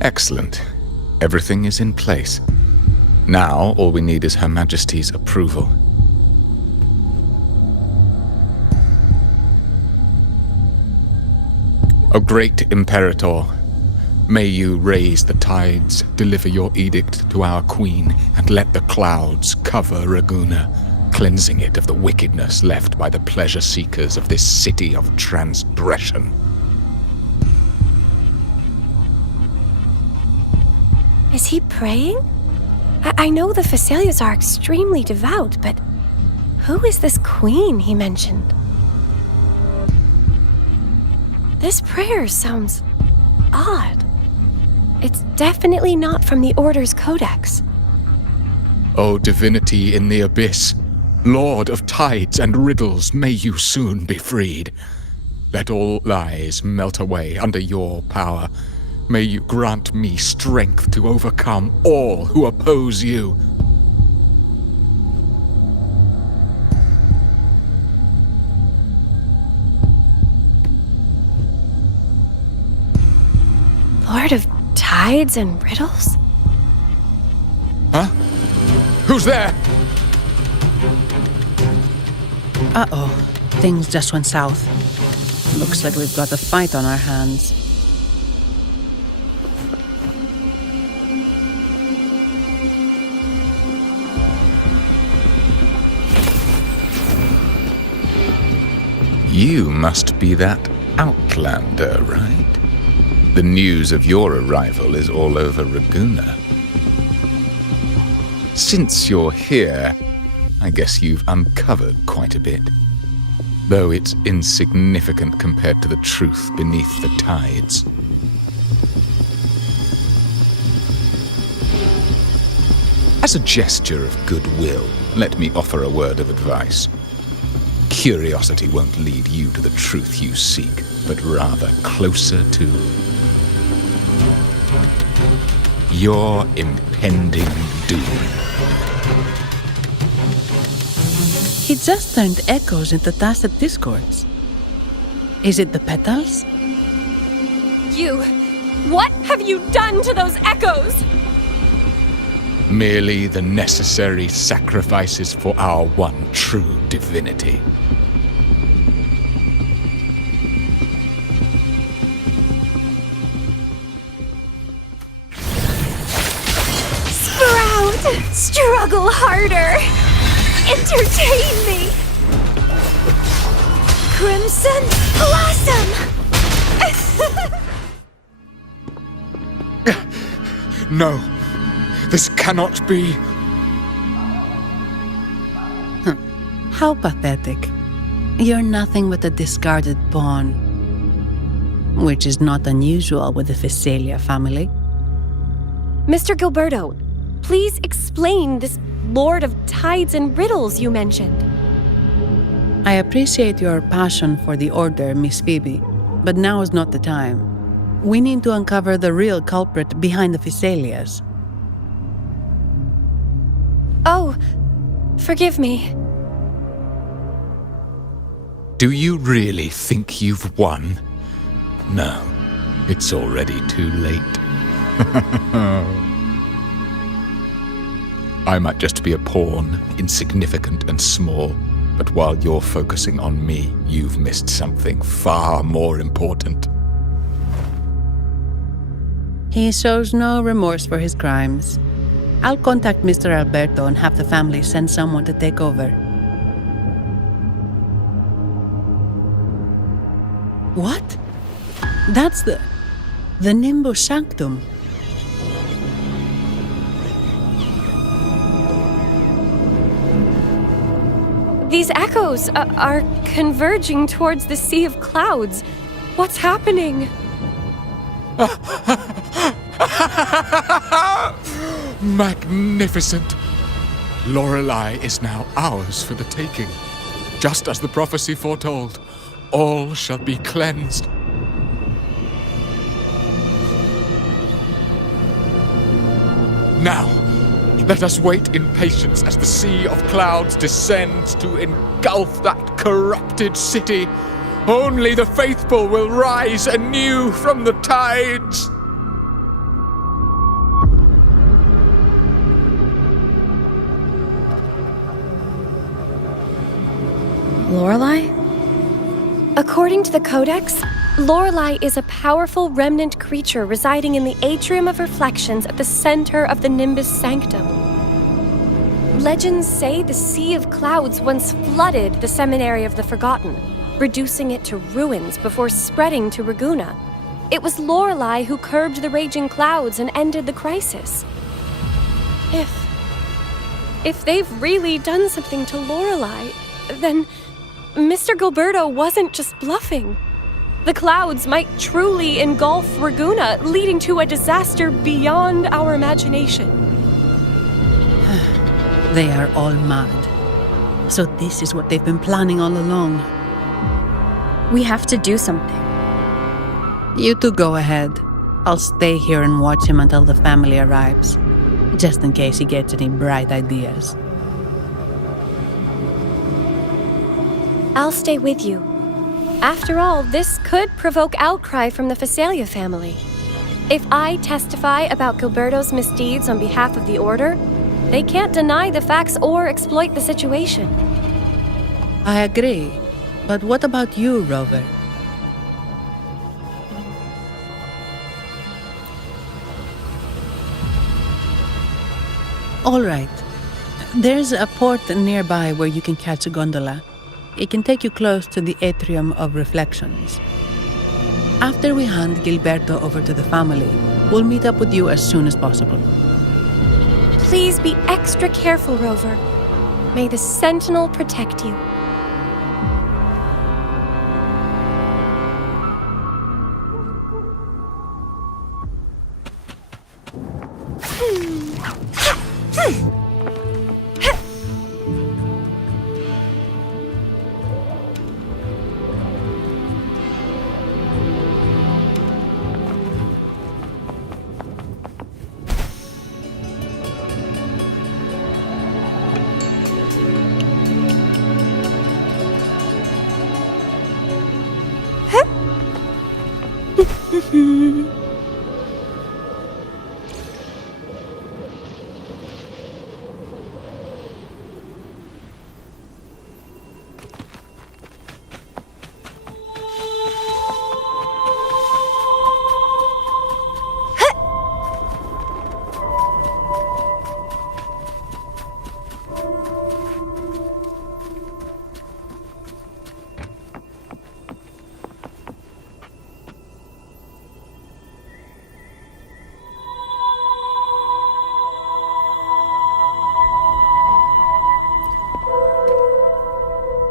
Excellent. Everything is in place. Now, all we need is Her Majesty's approval. O great Imperator, may you raise the tides, deliver your edict to our queen, and let the clouds cover Raguna, cleansing it of the wickedness left by the pleasure-seekers of this city of transgression. Is he praying? I know the Facilias are extremely devout, but who is this queen he mentioned? This prayer sounds odd. It's definitely not from the Order's Codex. O divinity in the abyss, Lord of tides and riddles, may you soon be freed. Let all lies melt away under your power. May you grant me strength to overcome all who oppose you. Lord of tides and riddles? Huh? Who's there? Uh-oh. Things just went south. Looks like we've got a fight on our hands. You must be that outlander, right? The news of your arrival is all over Raguna. Since you're here, I guess you've uncovered quite a bit. Though it's insignificant compared to the truth beneath the tides. As a gesture of goodwill, let me offer a word of advice. Curiosity won't lead you to the truth you seek, but rather closer to your impending doom. He just turned echoes into tacit discords. Is it the petals? What have you done to those echoes? Merely the necessary sacrifices for our one true divinity. Struggle harder! Entertain me! Crimson Blossom! No, this cannot be. How pathetic. You're nothing but a discarded pawn. Which is not unusual with the Facelia family. Mr. Gilberto, please explain this Lord of Tides and Riddles you mentioned. I appreciate your passion for the Order, Miss Phoebe, but now is not the time. We need to uncover the real culprit behind the Facelias. Oh, forgive me. Do you really think you've won? No, it's already too late. I might just be a pawn, insignificant and small, but while you're focusing on me, you've missed something far more important. He shows no remorse for his crimes. I'll contact Mr. Alberto and have the family send someone to take over. What? That's the Nimbus Sanctum. These echoes are converging towards the Sea of Clouds. What's happening? Magnificent! Lorelei is now ours for the taking. just as the prophecy foretold, all shall be cleansed. Now, let us wait in patience as the sea of clouds descends to engulf that corrupted city. Only the faithful will rise anew from the tides. Lorelei? According to the Codex, Lorelei is a powerful remnant creature residing in the Atrium of Reflections at the center of the Nimbus Sanctum. Legends say the Sea of Clouds once flooded the Seminary of the Forgotten, reducing it to ruins before spreading to Raguna. It was Lorelei who curbed the raging clouds and ended the crisis. If they've really done something to Lorelei, then Mr. Gilberto wasn't just bluffing. The clouds might truly engulf Raguna, leading to a disaster beyond our imagination. They are all mad. So this is what they've been planning all along. We have to do something. You two go ahead. I'll stay here and watch him until the family arrives, just in case he gets any bright ideas. I'll stay with you. After all, this could provoke outcry from the Phasalia family. If I testify about Gilberto's misdeeds on behalf of the Order, they can't deny the facts or exploit the situation. I agree. But what about you, Rover? All right. There's a port nearby where you can catch a gondola. It can take you close to the Atrium of Reflections. After we hand Gilberto over to the family, we'll meet up with you as soon as possible. Please be extra careful, Rover. May the Sentinel protect you.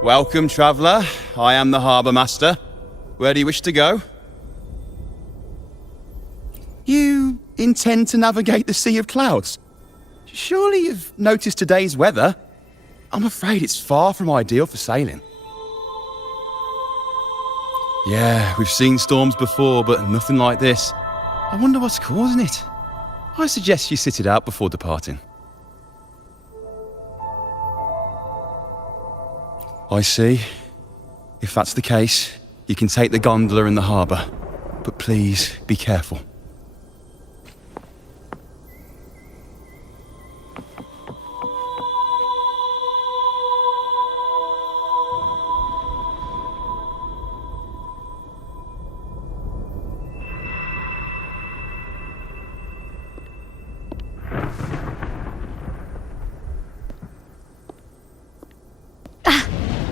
Welcome, traveller. I am the Harbour Master. Where do you wish to go? You intend to navigate the Sea of Clouds? Surely you've noticed today's weather? I'm afraid it's far from ideal for sailing. Yeah, we've seen storms before, but nothing like this. I wonder what's causing it. I suggest you sit it out before departing. I see. If that's the case, you can take the gondola in the harbour. But please, be careful.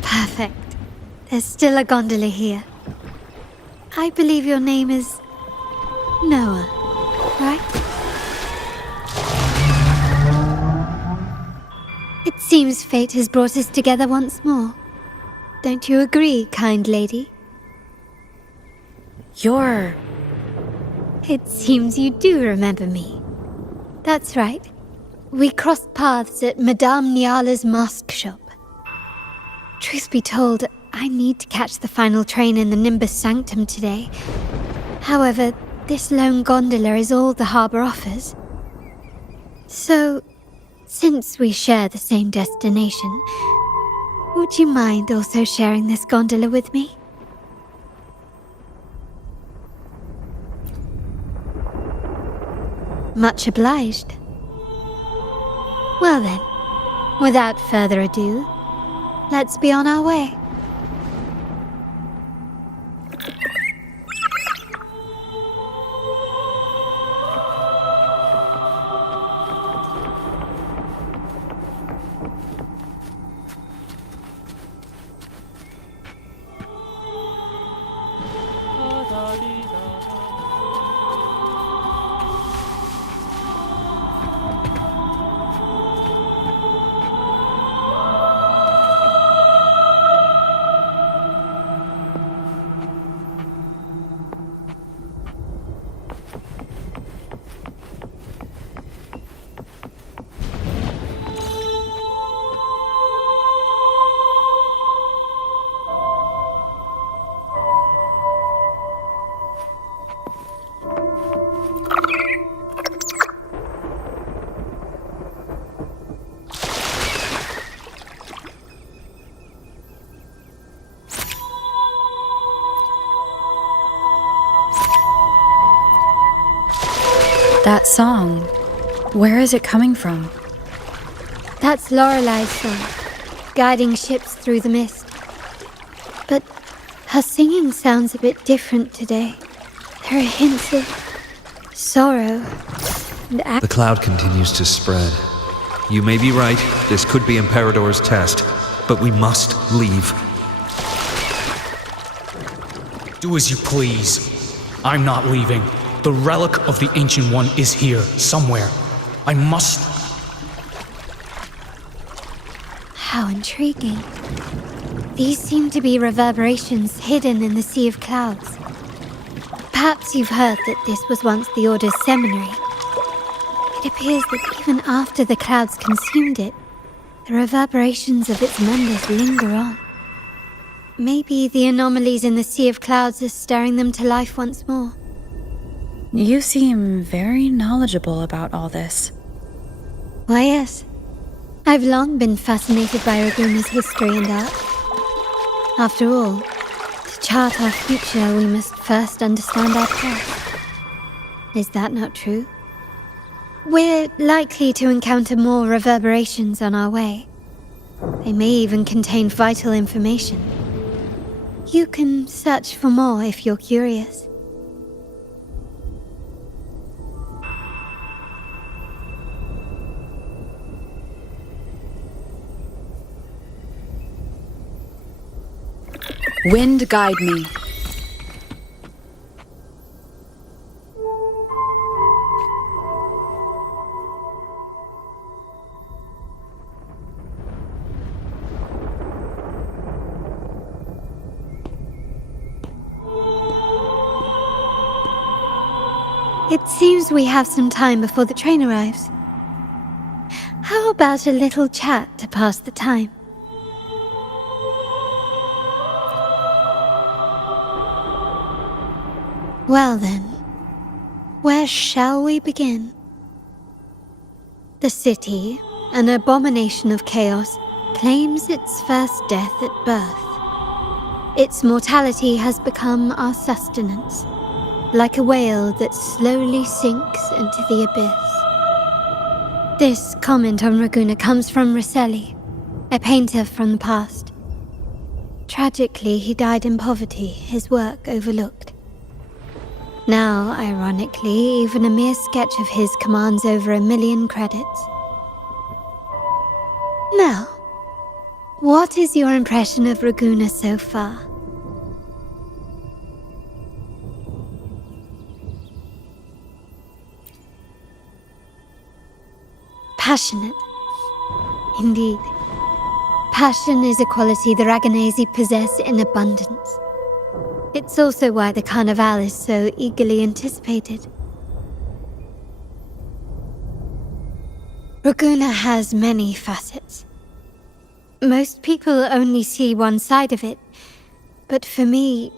Perfect. There's still a gondola here. I believe your name is Noah, right? It seems fate has brought us together once more. Don't you agree, kind lady? You're... It seems you do remember me. That's right. We crossed paths at Madame Niala's mask shop. Truth be told, I need to catch the final train in the Nimbus Sanctum today. However, this lone gondola is all the harbour offers. So, since we share the same destination, would you mind also sharing this gondola with me? Much obliged. Well then, without further ado, let's be on our way. That song, where is it coming from? That's Lorelai's song, guiding ships through the mist. But her singing sounds a bit different today. There are hints of sorrow and The cloud continues to spread. You may be right, this could be Imperador's test, but we must leave. Do as you please. I'm not leaving. The relic of the Ancient One is here, somewhere. I must... How intriguing. These seem to be reverberations hidden in the Sea of Clouds. Perhaps you've heard that this was once the Order's seminary. It appears that even after the clouds consumed it, the reverberations of its members linger on. Maybe the anomalies in the Sea of Clouds are stirring them to life once more. You seem very knowledgeable about all this. Why, yes. I've long been fascinated by Raguna's history and art. After all, to chart our future, we must first understand our past. Is that not true? We're likely to encounter more reverberations on our way. They may even contain vital information. You can search for more if you're curious. Wind guide me. It seems we have some time before the train arrives. How about a little chat to pass the time? Well then, where shall we begin? The city, an abomination of chaos, claims its first death at birth. Its mortality has become our sustenance, like a whale that slowly sinks into the abyss. This comment on Raguna comes from Rosselli, a painter from the past. Tragically, he died in poverty, his work overlooked. Now, ironically, even a mere sketch of his commands over 1 million credits. Now, what is your impression of Raguna so far? Passionate. Indeed. Passion is a quality the Raganesi possess in abundance. It's also why the Carnival is so eagerly anticipated. Raguna has many facets. Most people only see one side of it, but for me,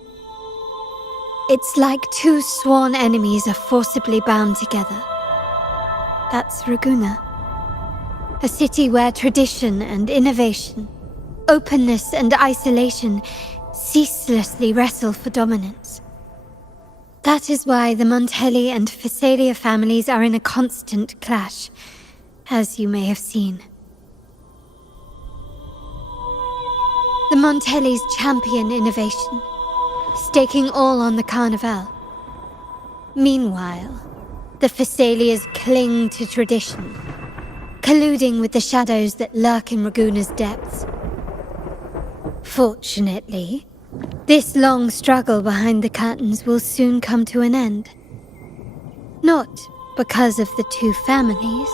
it's like two sworn enemies are forcibly bound together. That's Raguna. A city where tradition and innovation, openness and isolation ceaselessly wrestle for dominance. That is why the Montelli and Phasalia families are in a constant clash, as you may have seen. The Montellis champion innovation, staking all on the Carnival. Meanwhile, the Phasalias cling to tradition, colluding with the shadows that lurk in Raguna's depths. Fortunately, this long struggle behind the curtains will soon come to an end. Not because of the two families,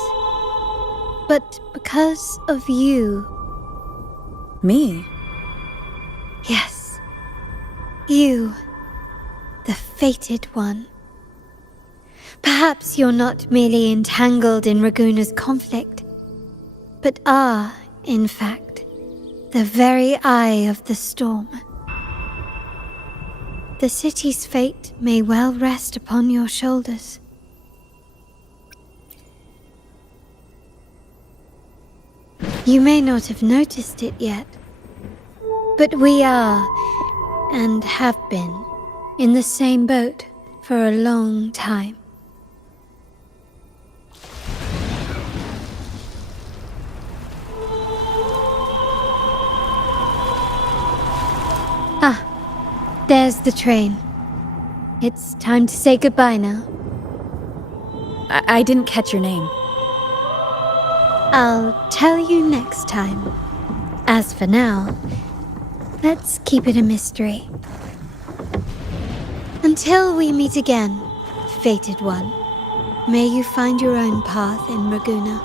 but because of you. Me? Yes. You. The fated one. Perhaps you're not merely entangled in Raguna's conflict, but are, in fact, the very eye of the storm. The city's fate may well rest upon your shoulders. You may not have noticed it yet, but we are, and have been, in the same boat for a long time. Ah, there's the train. It's time to say goodbye now. I didn't catch your name. I'll tell you next time. As for now, let's keep it a mystery. Until we meet again, fated one, may you find your own path in Raguna.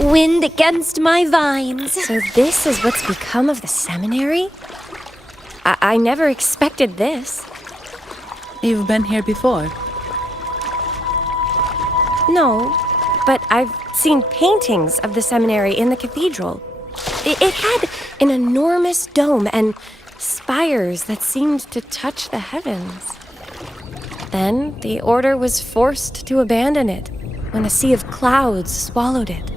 Wind against my vines. So this is what's become of the seminary? I never expected this. You've been here before. No, but I've seen paintings of the seminary in the cathedral. It had an enormous dome and spires that seemed to touch the heavens. Then the order was forced to abandon it when a sea of clouds swallowed it.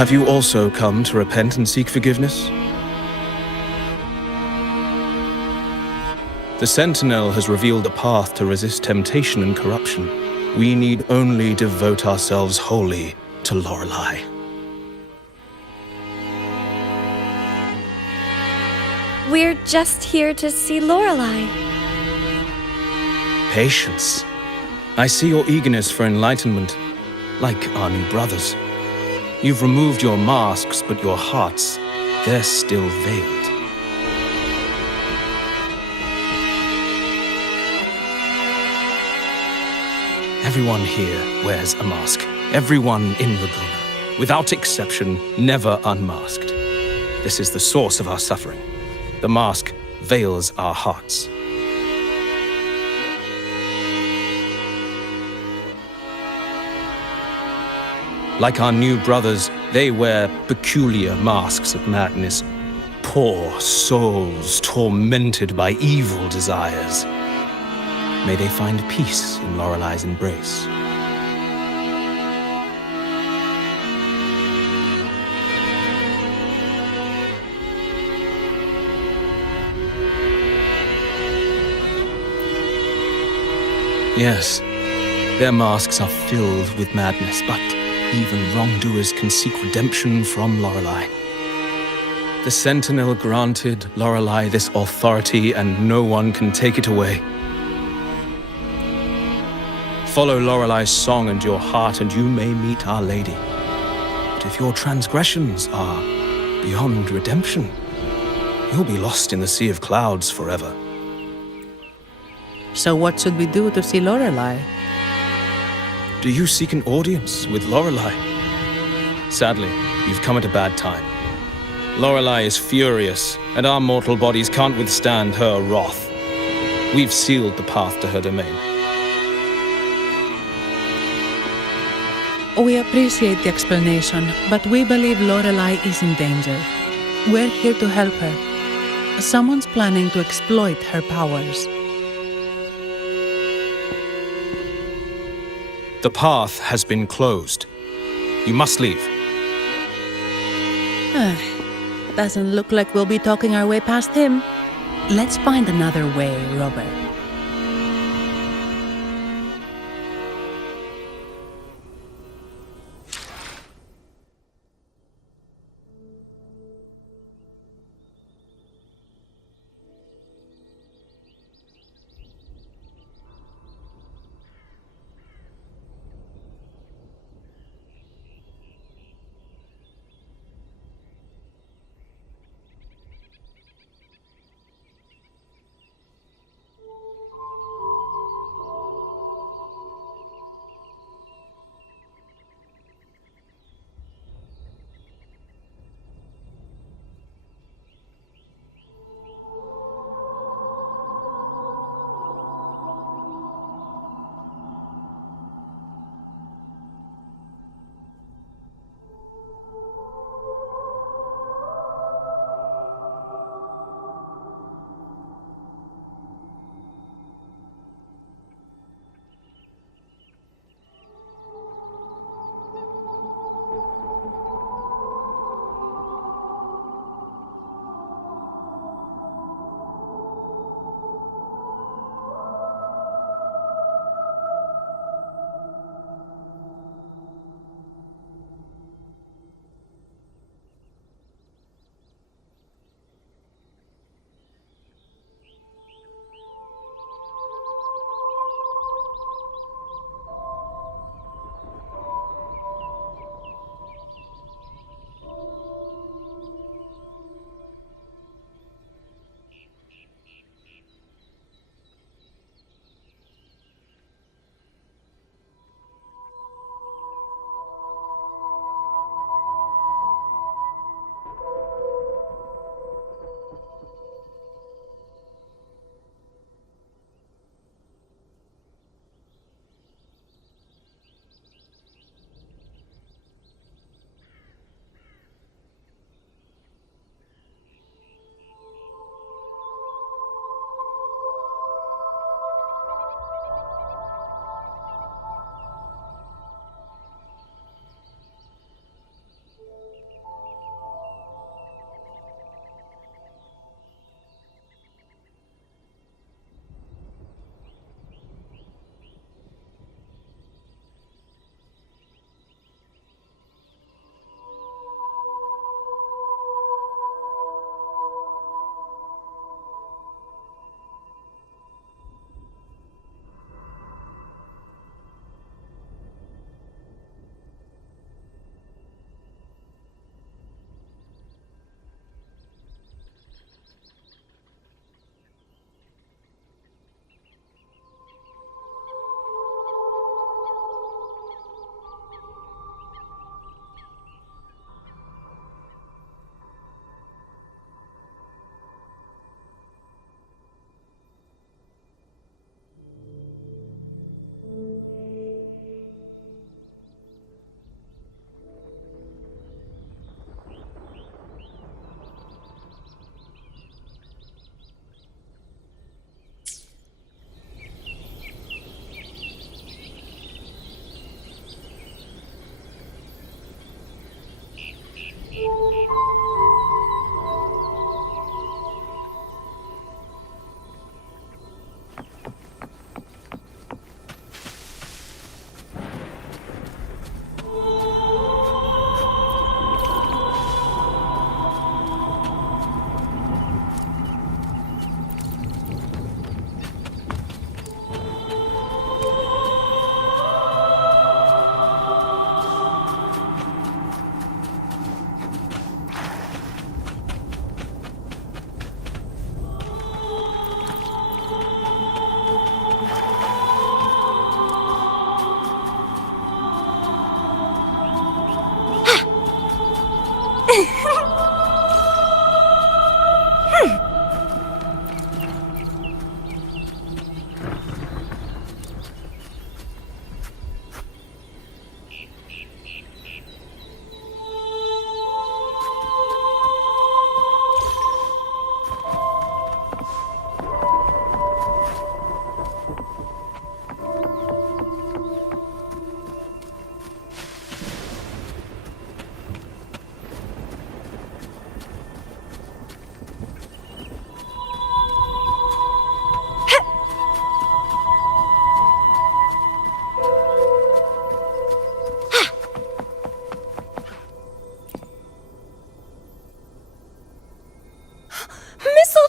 Have you also come to repent and seek forgiveness? The Sentinel has revealed a path to resist temptation and corruption. We need only devote ourselves wholly to Lorelei. We're just here to see Lorelei. Patience. I see your eagerness for enlightenment, like our new brothers. You've removed your masks, but your hearts, they're still veiled. Everyone here wears a mask. Everyone in Ragona, without exception, never unmasked. This is the source of our suffering. The mask veils our hearts. Like our new brothers, they wear peculiar masks of madness. Poor souls tormented by evil desires. May they find peace in Lorelei's embrace. Yes, their masks are filled with madness, but even wrongdoers can seek redemption from Lorelei. The Sentinel granted Lorelei this authority, and no one can take it away. Follow Lorelei's song and your heart, and you may meet Our Lady. But if your transgressions are beyond redemption, you'll be lost in the sea of clouds forever. So what should we do to see Lorelei? Do you seek an audience with Lorelei? Sadly, you've come at a bad time. Lorelei is furious, and our mortal bodies can't withstand her wrath. We've sealed the path to her domain. We appreciate the explanation, but we believe Lorelei is in danger. We're here to help her. Someone's planning to exploit her powers. The path has been closed. You must leave. Doesn't look like we'll be talking our way past him. Let's find another way, Robert.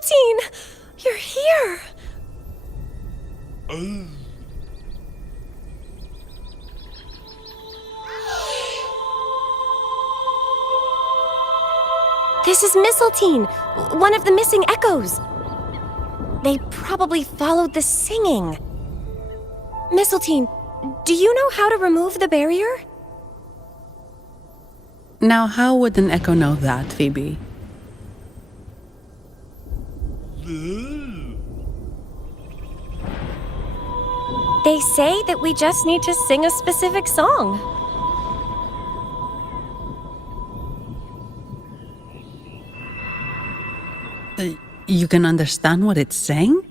Mistletoe! You're here! This is Mistletoe, one of the missing echoes. They probably followed the singing. Mistletoe, do you know how to remove the barrier? Now, how would an echo know that, Phoebe? They say that we just need to sing a specific song. You can understand what it's saying?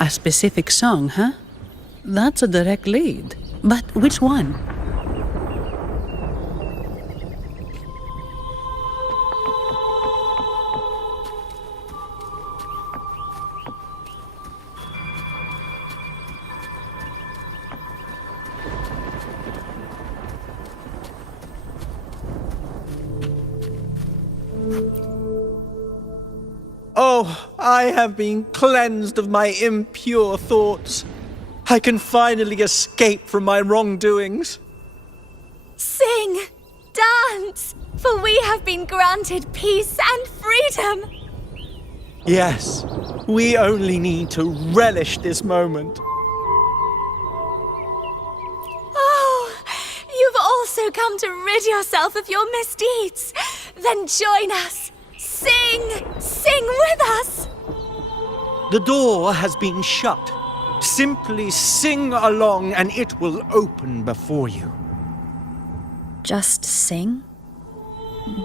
A specific song, huh? That's a direct lead. But which one? Oh, I have been cleansed of my impure thoughts. I can finally escape from my wrongdoings. Sing, dance, for we have been granted peace and freedom. Yes, we only need to relish this moment. Oh, you've also come to rid yourself of your misdeeds. Then join us. Sing with us. The door has been shut. Simply sing along and it will open before you. Just sing?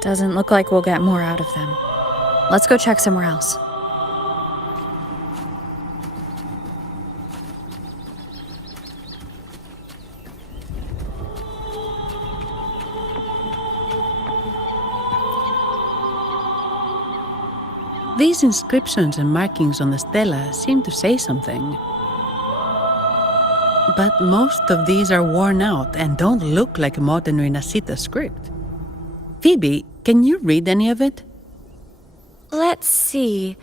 Doesn't look like we'll get more out of them. Let's go check somewhere else. These inscriptions and markings on the stela seem to say something. But most of these are worn out and don't look like modern Renacita script. Phoebe, can you read any of it? Let's see.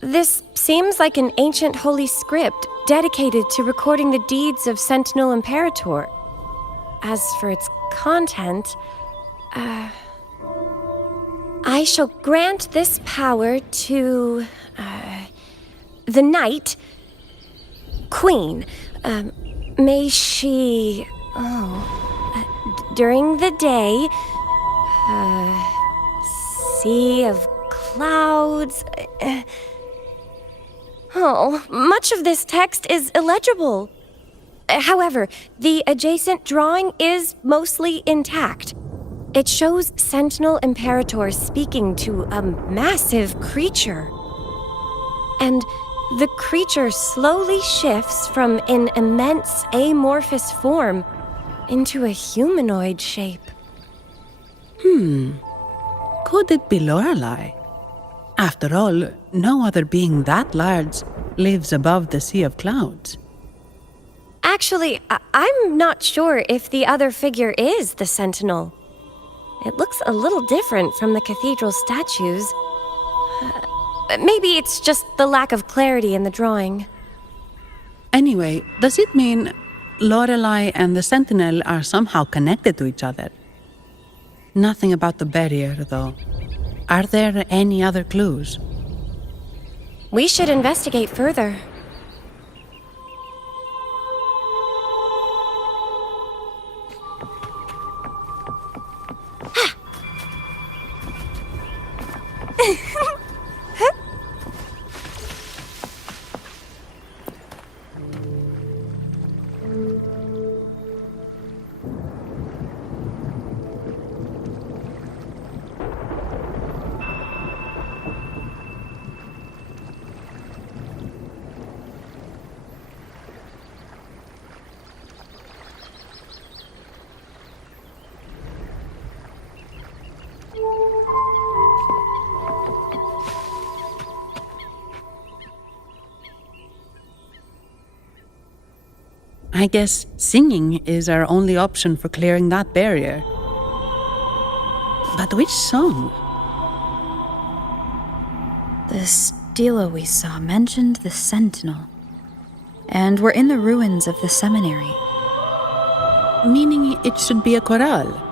This seems like an ancient holy script dedicated to recording the deeds of Sentinel Imperator. As for its content, I shall grant this power to the Knight Queen. May she, during the day, sea of clouds. Much of this text is illegible. However, the adjacent drawing is mostly intact. It shows Sentinel Imperator speaking to a massive creature. And the creature slowly shifts from an immense amorphous form into a humanoid shape. Could it be Lorelei? After all, no other being that large lives above the sea of clouds. Actually, I'm not sure if the other figure is the Sentinel. It looks a little different from the cathedral statues. Maybe it's just the lack of clarity in the drawing. Anyway, does it mean Lorelei and the Sentinel are somehow connected to each other? Nothing about the barrier, though. Are there any other clues? We should investigate further. I guess singing is our only option for clearing that barrier. But which song? The stela we saw mentioned the Sentinel. And we're in the ruins of the seminary. Meaning it should be a chorale.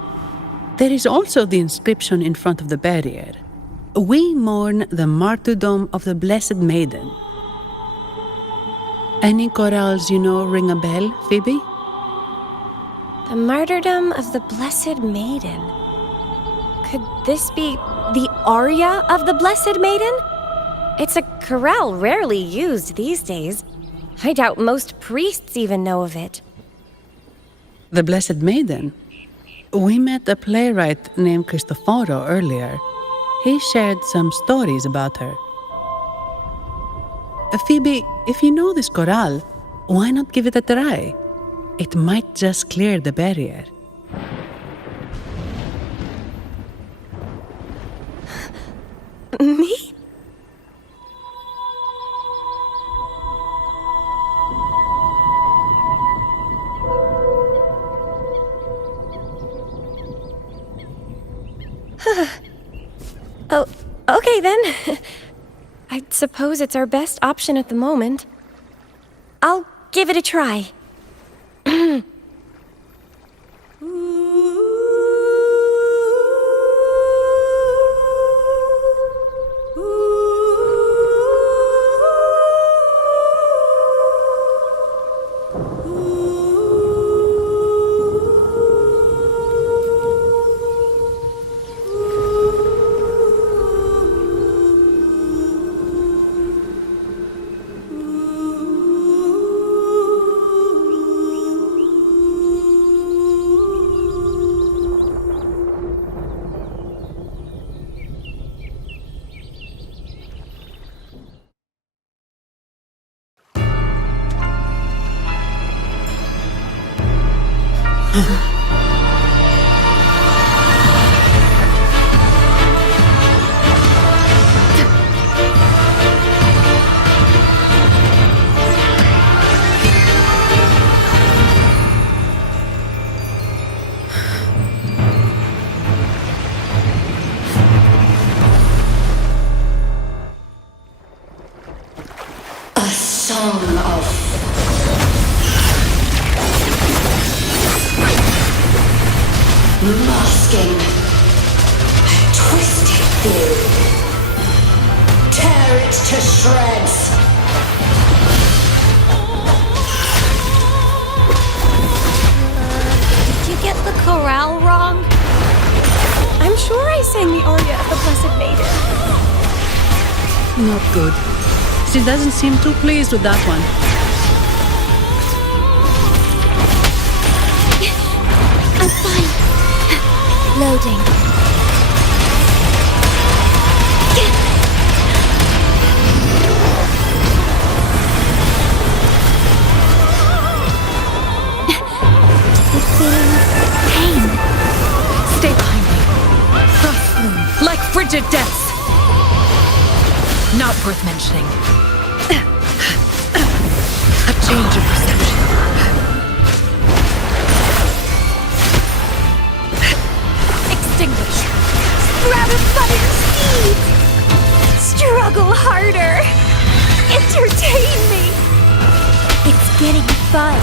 There is also the inscription in front of the barrier. We mourn the martyrdom of the Blessed Maiden. Any chorales you know ring a bell, Phoebe? The martyrdom of the Blessed Maiden. Could this be the aria of the Blessed Maiden? It's a chorale rarely used these days. I doubt most priests even know of it. The Blessed Maiden? We met a playwright named Cristoforo earlier. He shared some stories about her. Phoebe, if you know this chorale, why not give it a try? It might just clear the barrier. Me? Oh, okay then. I suppose it's our best option at the moment. I'll give it a try. Masking a twisted view. Tear it to shreds. Did you get the chorale wrong? I'm sure I sang the aria of the Blessed Maiden. Not good. She doesn't seem too pleased with that one. I'm fine. Loading. It's feeling pain. Stay behind me. Like frigid deaths. Not worth mentioning. A change of perception. Extinguish. Sprouted budding seeds. Struggle harder. Entertain me. It's getting fun.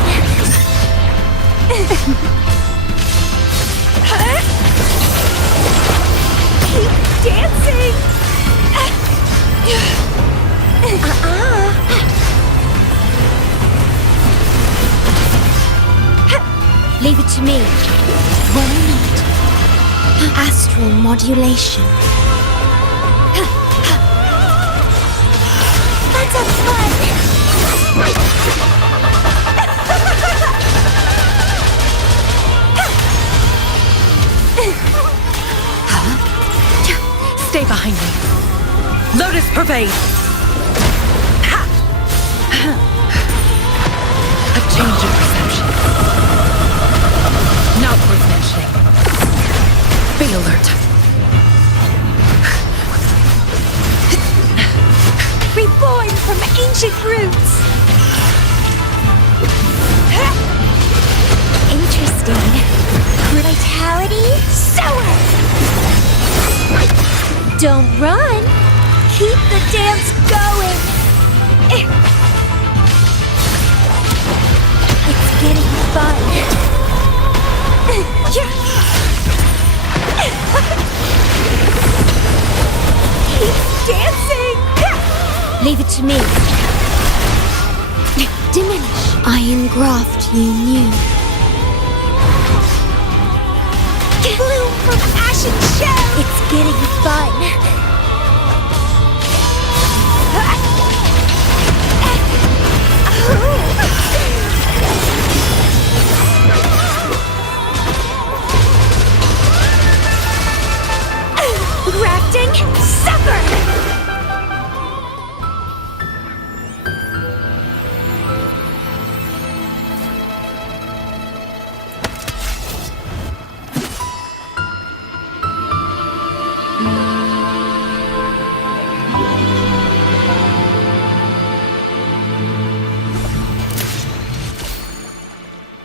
Keep dancing. Leave it to me. Worry not. Astral modulation. Let's have fun. Stay behind me. Lotus pervade. A change of perception. Not worth mentioning. Be alert. Reborn from ancient roots. Interesting. Vitality sour. Don't run. Keep the dance going! It's getting fun! Keep dancing! Leave it to me. Diminish. I engraft you new. Bloom from ashen shell! It's getting fun! Grafting, suffer!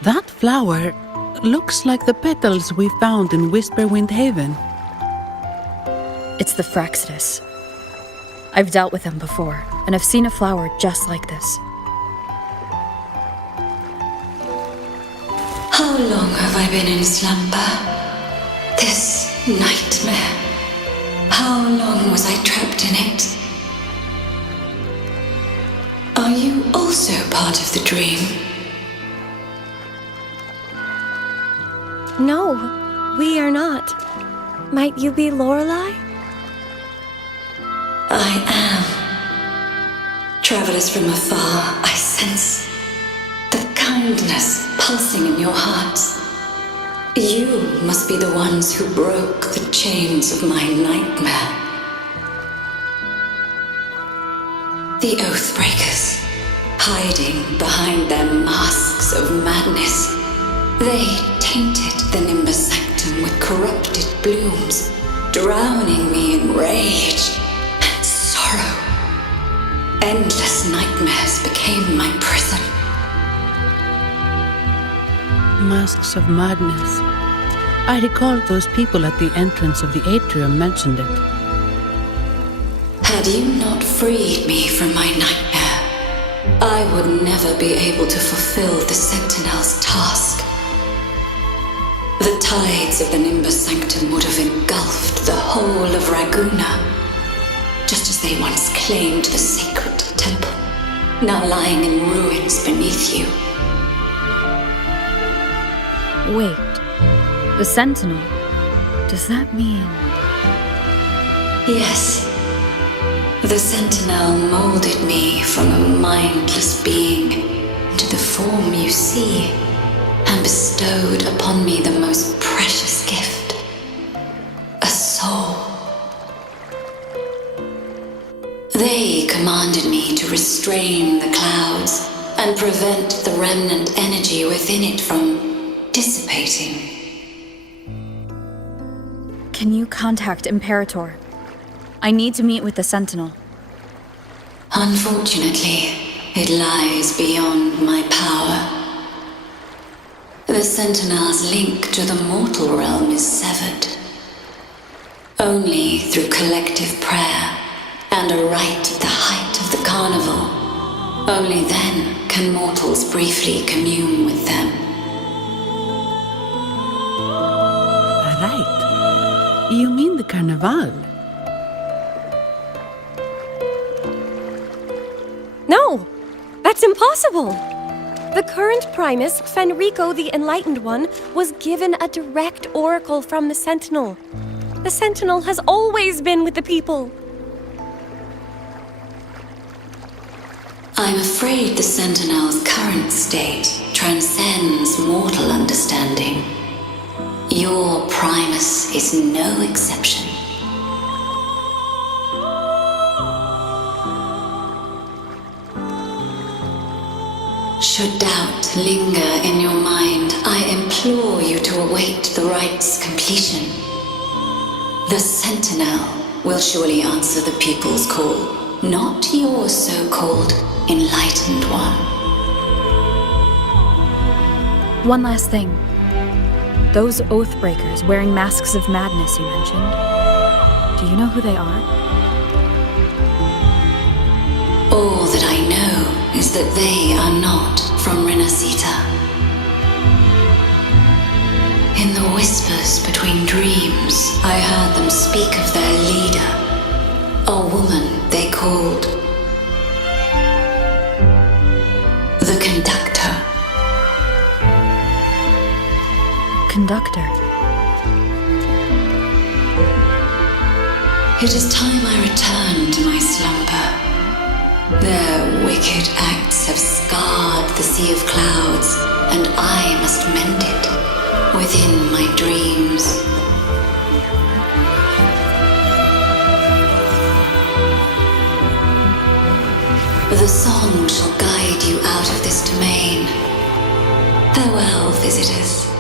That flower looks like the petals we found in Whisperwind Haven. It's the Fraxidus. I've dealt with them before, and I've seen a flower just like this. How long have I been in slumber? This nightmare. How long was I trapped in it? Are you also part of the dream? No, we are not. Might you be Lorelei? I am. Travelers from afar, I sense the kindness pulsing in your hearts. You must be the ones who broke the chains of my nightmare. The Oathbreakers, hiding behind their masks of madness. They tainted the Nimbus Sanctum with corrupted blooms, drowning me in rage and sorrow. Endless nightmares became my prison. Masks of madness. I recall those people at the entrance of the atrium mentioned it. Had you not freed me from my nightmare, I would never be able to fulfill the Sentinel's task. The tides of the Nimbus Sanctum would have engulfed the whole of Raguna, just as they once claimed the sacred temple, now lying in ruins beneath you. Wait, the Sentinel? Does that mean... Yes. The Sentinel molded me from a mindless being into the form you see, and bestowed upon me the most precious gift, a soul. They commanded me to restrain the clouds and prevent the remnant energy within it from dissipating. Can you contact Imperator? I need to meet with the Sentinel. Unfortunately, it lies beyond my power. The Sentinel's link to the mortal realm is severed. Only through collective prayer and a rite at the height of the carnival, only then can mortals briefly commune with them. Right. You mean the Carnival? No! That's impossible! The current Primus, Fenrico the Enlightened One, was given a direct oracle from the Sentinel. The Sentinel has always been with the people. I'm afraid the Sentinel's current state transcends mortal understanding. Your Primus is no exception. Should doubt linger in your mind, I implore you to await the rite's completion. The Sentinel will surely answer the people's call, not your so-called Enlightened One. One last thing. Those Oathbreakers wearing masks of madness you mentioned. Do you know who they are? I know is that they are not from Renacita. In the whispers between dreams, I heard them speak of their leader, a woman they called the Conductor. Conductor. It is time I return to my slumber. Their wicked acts have scarred the sea of clouds, and I must mend it within my dreams. The song shall guide you out of this domain. Farewell, visitors.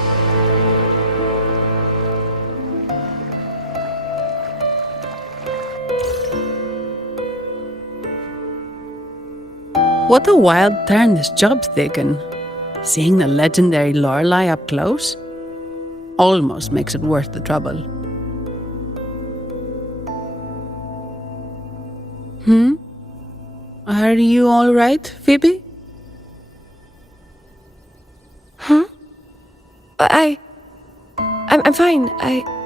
What a wild turn this job's taken. Seeing the legendary Lorelei up close almost makes it worth the trouble. Are you all right, Phoebe? I'm fine.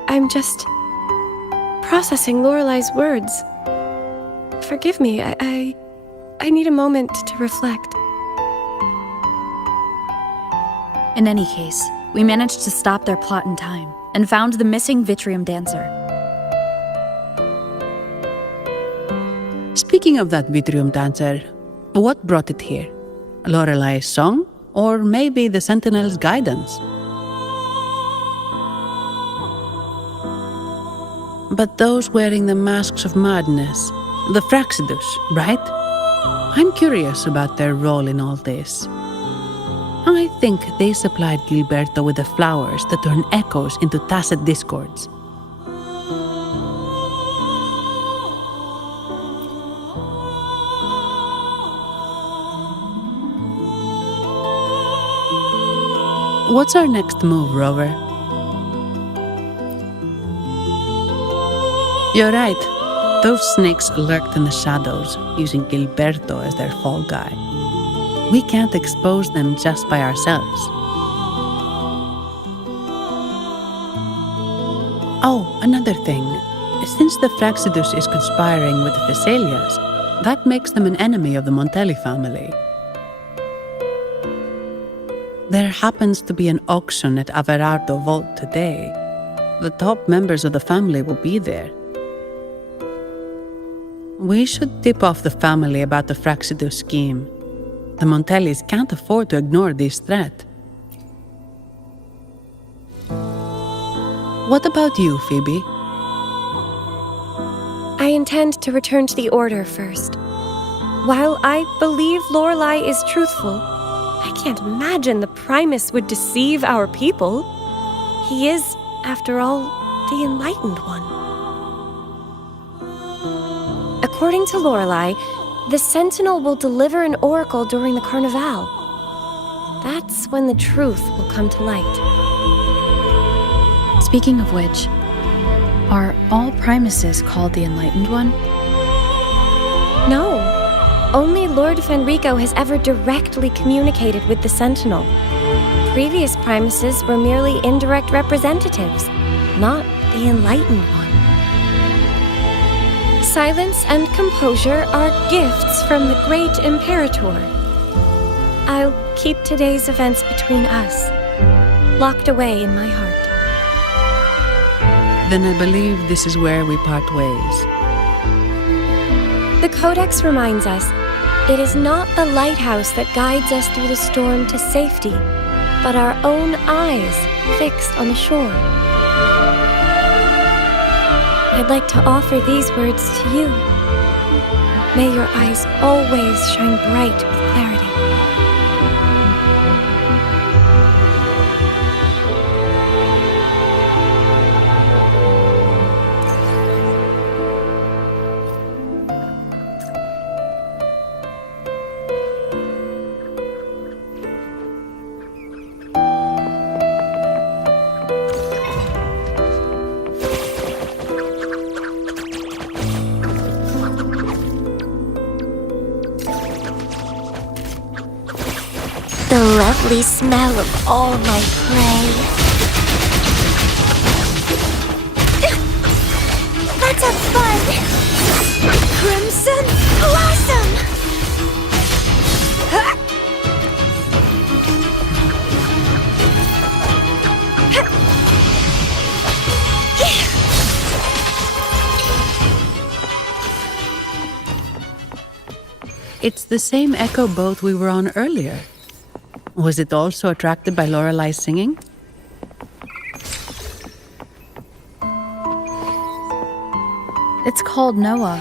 I'm just processing Lorelei's words. Forgive me. I need a moment to reflect. In any case, we managed to stop their plot in time and found the missing Vitrium dancer. Speaking of that Vitrium dancer, what brought it here? Lorelei's song? Or maybe the Sentinel's guidance? But those wearing the masks of madness, the Fraxidus, right? I'm curious about their role in all this. I think they supplied Gilberto with the flowers that turn echoes into tacit discords. What's our next move, Rover? You're right. Those snakes lurked in the shadows, using Gilberto as their fall guy. We can't expose them just by ourselves. Oh, another thing. Since the Fraxidus is conspiring with the Thessalias, that makes them an enemy of the Montelli family. There happens to be an auction at Averardo Vault today. The top members of the family will be there. We should tip off the family about the Fraxidus scheme. The Montellis can't afford to ignore this threat. What about you, Phoebe? I intend to return to the Order first. While I believe Lorelei is truthful, I can't imagine the Primus would deceive our people. He is, after all, the Enlightened One. According to Lorelei, the Sentinel will deliver an oracle during the Carnival. That's when the truth will come to light. Speaking of which, are all Primuses called the Enlightened One? No. Only Lord Fenrico has ever directly communicated with the Sentinel. Previous Primuses were merely indirect representatives, not the Enlightened One. Silence and composure are gifts from the great Imperator. I'll keep today's events between us, locked away in my heart. Then I believe this is where we part ways. The Codex reminds us, it is not the lighthouse that guides us through the storm to safety, but our own eyes fixed on the shore. I'd like to offer these words to you. May your eyes always shine bright with clarity. lovely smell of all my prey. Let's have fun! Crimson Blossom! It's the same echo boat we were on earlier. Was it also attracted by Lorelai's singing? It's called Noah.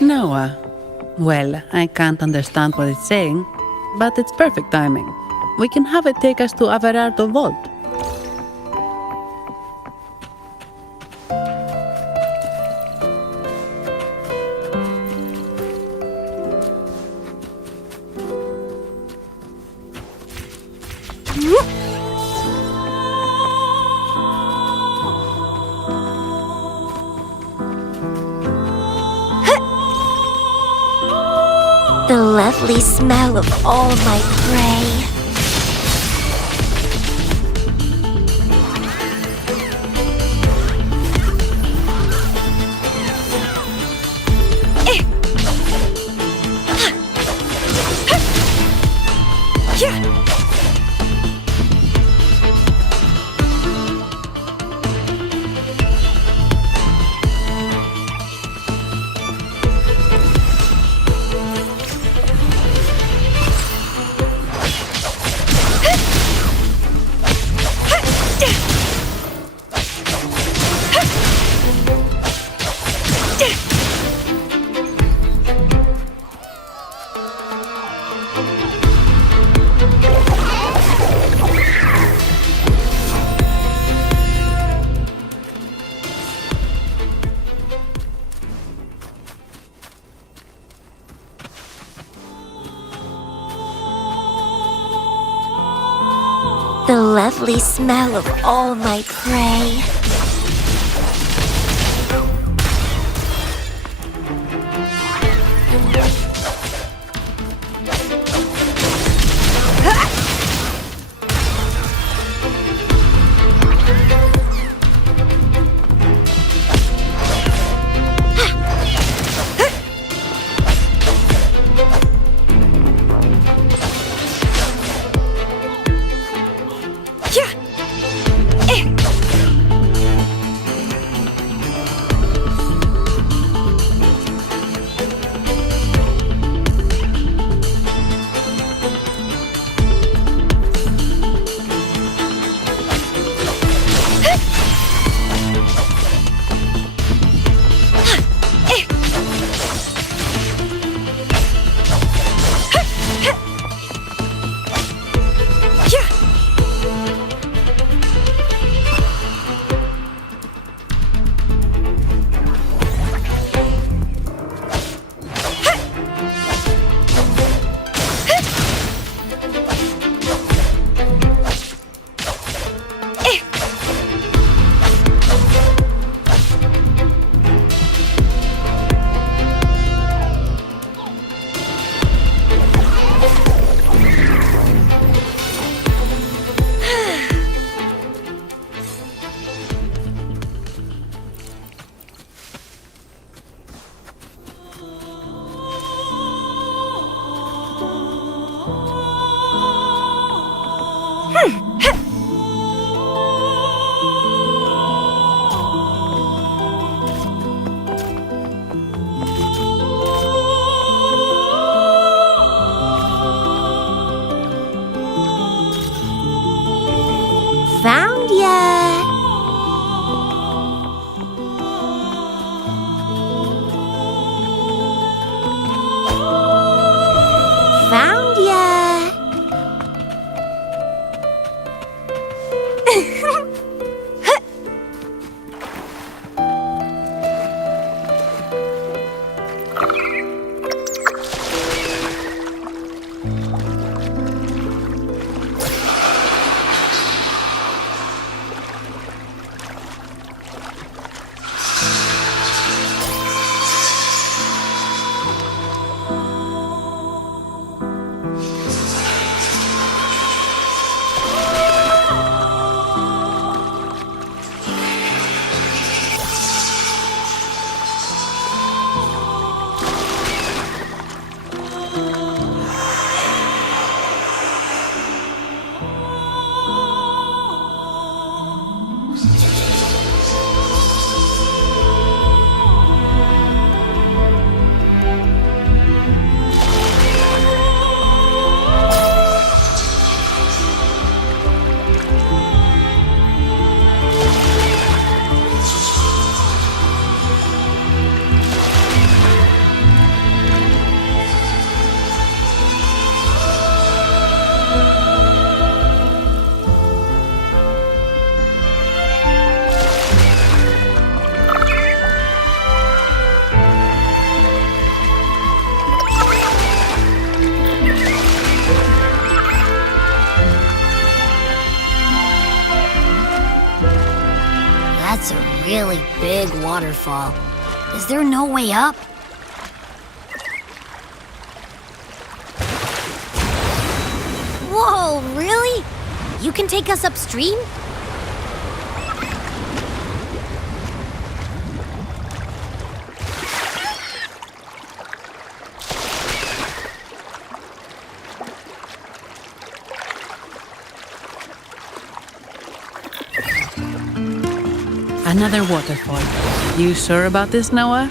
Noah. Well, I can't understand what it's saying, but it's perfect timing. We can have it take us to Averardo Vault. The lovely smell of all my prey. The lovely smell of all my prey. really big waterfall. Is there no way up? Whoa, really? You can take us upstream? Another waterfall. You sure about this, Noah?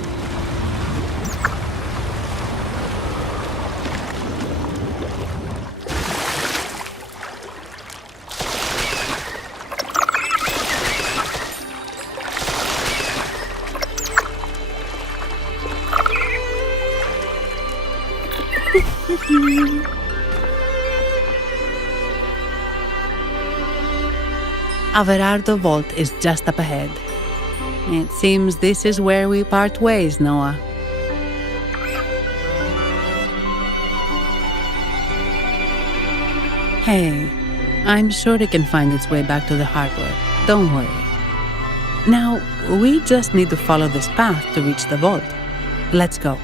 Averardo Vault is just up ahead. It seems this is where we part ways, Noah. Hey, I'm sure it can find its way back to the harbor. Don't worry. Now, we just need to follow this path to reach the vault. Let's go.